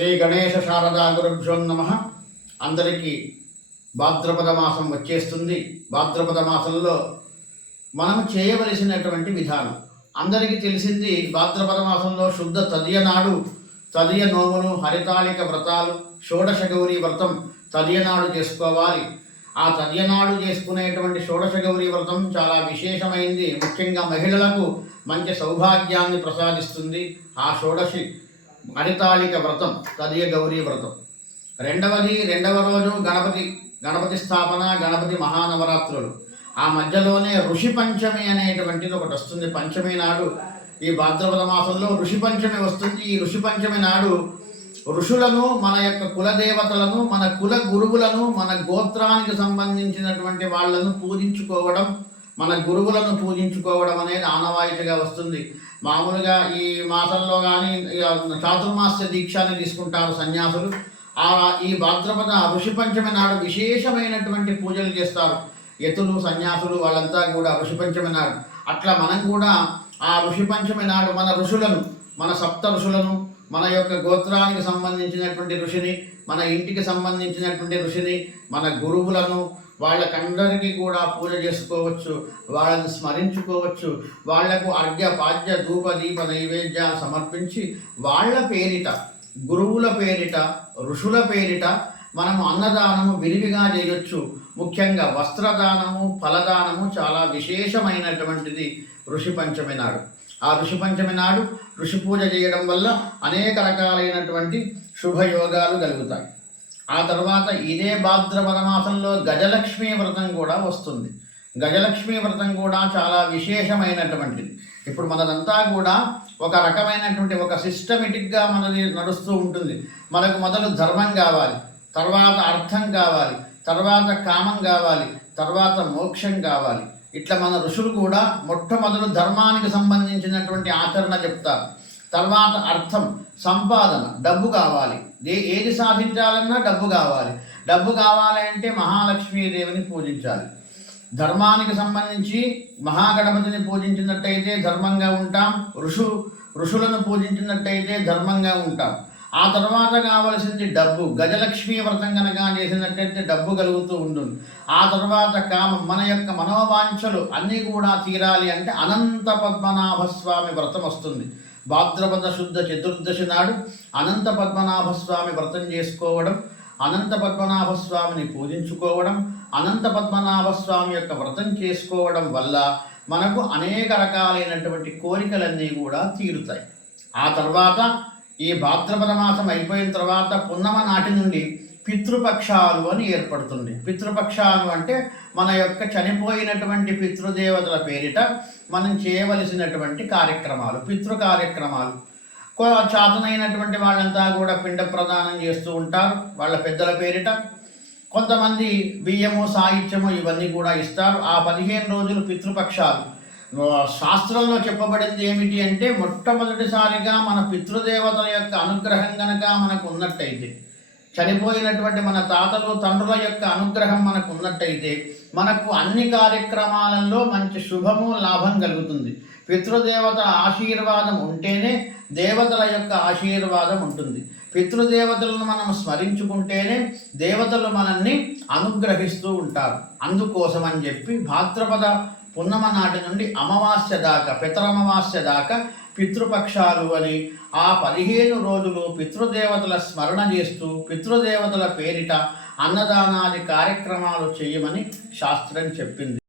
శ్రీ గణేశ శారదా గురుభ్యో నమ. అందరికీ భాద్రపద మాసం వచ్చేస్తుంది. భాద్రపద మాసంలో మనం చేయవలసినటువంటి విధానం. అందరికీ తెలిసింది భాద్రపద మాసంలో శుద్ధ తదియ నాడు తదియ నోములు హరితాళిక వ్రతాలు షోడశ గౌరీ వ్రతం తదియ నాడు చేసుకోవాలి. ఆ తదియనాడు చేసుకునేటువంటి షోడశ గౌరీ వ్రతం చాలా విశేషమైంది. ముఖ్యంగా మహిళలకు మంచి సౌభాగ్యాన్ని ప్రసాదిస్తుంది. ఆ షోడశి హరితాళిక వ్రతం తదియ గౌరీ వ్రతం. రెండవది రెండవ రోజు గణపతి గణపతి స్థాపన గణపతి మహానవరాత్రులు. ఆ మధ్యలోనే ఋషి పంచమి అనేటువంటిది ఒకటి వస్తుంది. పంచమి నాడు ఈ భాద్రపద మాసంలో ఋషి పంచమి వస్తుంది. ఈ ఋషి పంచమి నాడు ఋషులను మన యొక్క కులదేవతలను మన కుల గురువులను మన గోత్రానికి సంబంధించినటువంటి వాళ్ళను పూజించుకోవడం మన గురువులను పూజించుకోవడం అనేది ఆనవాయితీగా వస్తుంది. మామూలుగా ఈ మాసంలో కానీ చాతుర్మాస్య దీక్షాన్ని తీసుకుంటారు సన్యాసులు. ఆ ఈ భాద్రపద ఋషి పంచమి నాడు విశేషమైనటువంటి పూజలు చేస్తారు. యతులు సన్యాసులు వాళ్ళంతా కూడా ఋషి పంచమి నాడు. అట్లా మనం కూడా ఆ ఋషి పంచమి నాడు మన ఋషులను మన సప్త ఋషులను మన యొక్క గోత్రానికి సంబంధించినటువంటి ఋషిని మన ఇంటికి సంబంధించినటువంటి ఋషిని మన గురువులను వాళ్ళకందరికీ కూడా పూజ చేసుకోవచ్చు వాళ్ళని స్మరించుకోవచ్చు వాళ్ళకు అర్ఘ్య పాద్య ధూప దీప నైవేద్యాలు సమర్పించి వాళ్ళ పేరిట గురువుల పేరిట ఋషుల పేరిట మనము అన్నదానము విరివిగా చేయొచ్చు. ముఖ్యంగా వస్త్రదానము ఫలదానము చాలా విశేషమైనటువంటిది ఋషి పంచమి నాడు. ఆ ఋషి పంచమి నాడు ఋషి పూజ చేయడం వల్ల అనేక రకాలైనటువంటి శుభయోగాలు కలుగుతాయి. ఆ తర్వాత ఇదే భాద్రపద మాసంలో గజలక్ష్మీ వ్రతం కూడా వస్తుంది. గజలక్ష్మీ వ్రతం కూడా చాలా విశేషమైనటువంటిది. ఇప్పుడు మనదంతా కూడా ఒక రకమైనటువంటి ఒక సిస్టమేటిక్గా మనది నడుస్తూ ఉంటుంది. మనకు మొదలు ధర్మం కావాలి తర్వాత అర్థం కావాలి తర్వాత కామం కావాలి తర్వాత మోక్షం కావాలి. ఇట్లా మన ఋషులు కూడా మొట్టమొదలు ధర్మానికి సంబంధించినటువంటి ఆచరణ చెప్తారు. తర్వాత అర్థం సంపాదన డబ్బు కావాలి. ఏది సాధించాలన్నా డబ్బు కావాలి. డబ్బు కావాలి అంటే మహాలక్ష్మీదేవిని పూజించాలి. ధర్మానికి సంబంధించి మహాగణపతిని పూజించినట్టయితే ధర్మంగా ఉంటాం. ఋషు ఋషులను పూజించినట్టయితే ధర్మంగా ఉంటాం. ఆ తర్వాత కావలసింది డబ్బు. గజలక్ష్మీ వ్రతం కనుక చేసినట్టయితే డబ్బు కలుగుతూ ఉంటుంది. ఆ తర్వాత కామం మన యొక్క మనోవాంఛలు అన్నీ కూడా తీరాలి అంటే అనంత పద్మనాభస్వామి వ్రతం వస్తుంది. భాద్రపద శుద్ధ చతుర్దశి నాడు అనంత పద్మనాభస్వామి వ్రతం చేసుకోవడం అనంత పద్మనాభస్వామిని పూజించుకోవడం అనంత పద్మనాభస్వామి యొక్క వ్రతం చేసుకోవడం వల్ల మనకు అనేక రకాలైనటువంటి కోరికలన్నీ కూడా తీరుతాయి. ఆ తర్వాత ఈ భాద్రపద మాసం అయిపోయిన తర్వాత పున్నమ నాటి నుండి పితృపక్షాలు అని ఏర్పడుతుంది. పితృపక్షాలు అంటే మన యొక్క చనిపోయినటువంటి పితృదేవతల పేరిట మనం చేయవలసినటువంటి కార్యక్రమాలు పితృ కార్యక్రమాలు. చాతనైనటువంటి వాళ్ళంతా కూడా పిండ ప్రదానం చేస్తూ ఉంటారు వాళ్ళ పెద్దల పేరిట. కొంతమంది బియ్యము సాహిత్యము ఇవన్నీ కూడా ఇస్తారు. ఆ పదిహేను రోజులు పితృపక్షాలు. శాస్త్రంలో చెప్పబడింది ఏమిటి అంటే మొట్టమొదటిసారిగా మన పితృదేవతల యొక్క అనుగ్రహం గనక మనకు ఉన్నట్టయితే చనిపోయినటువంటి మన తాతలు తండ్రుల యొక్క అనుగ్రహం మనకు ఉన్నట్టయితే మనకు అన్ని కార్యక్రమాలలో మంచి శుభము లాభం కలుగుతుంది. పితృదేవత ఆశీర్వాదం ఉంటేనే దేవతల యొక్క ఆశీర్వాదం ఉంటుంది. పితృదేవతలను మనం స్మరించుకుంటేనే దేవతలు మనల్ని అనుగ్రహిస్తూ ఉంటారు. అందుకోసం అని చెప్పి భాద్రపద పున్నమ నాటి నుండి అమావాస్య దాకా పితరమావాస్య దాకా పితృపక్షాలు అని ఆ పదిహేను రోజులు పితృదేవతల స్మరణ చేస్తూ పితృదేవతల పేరిట అన్నదానాది కార్యక్రమాలు చేయమని శాస్త్రం చెప్పింది.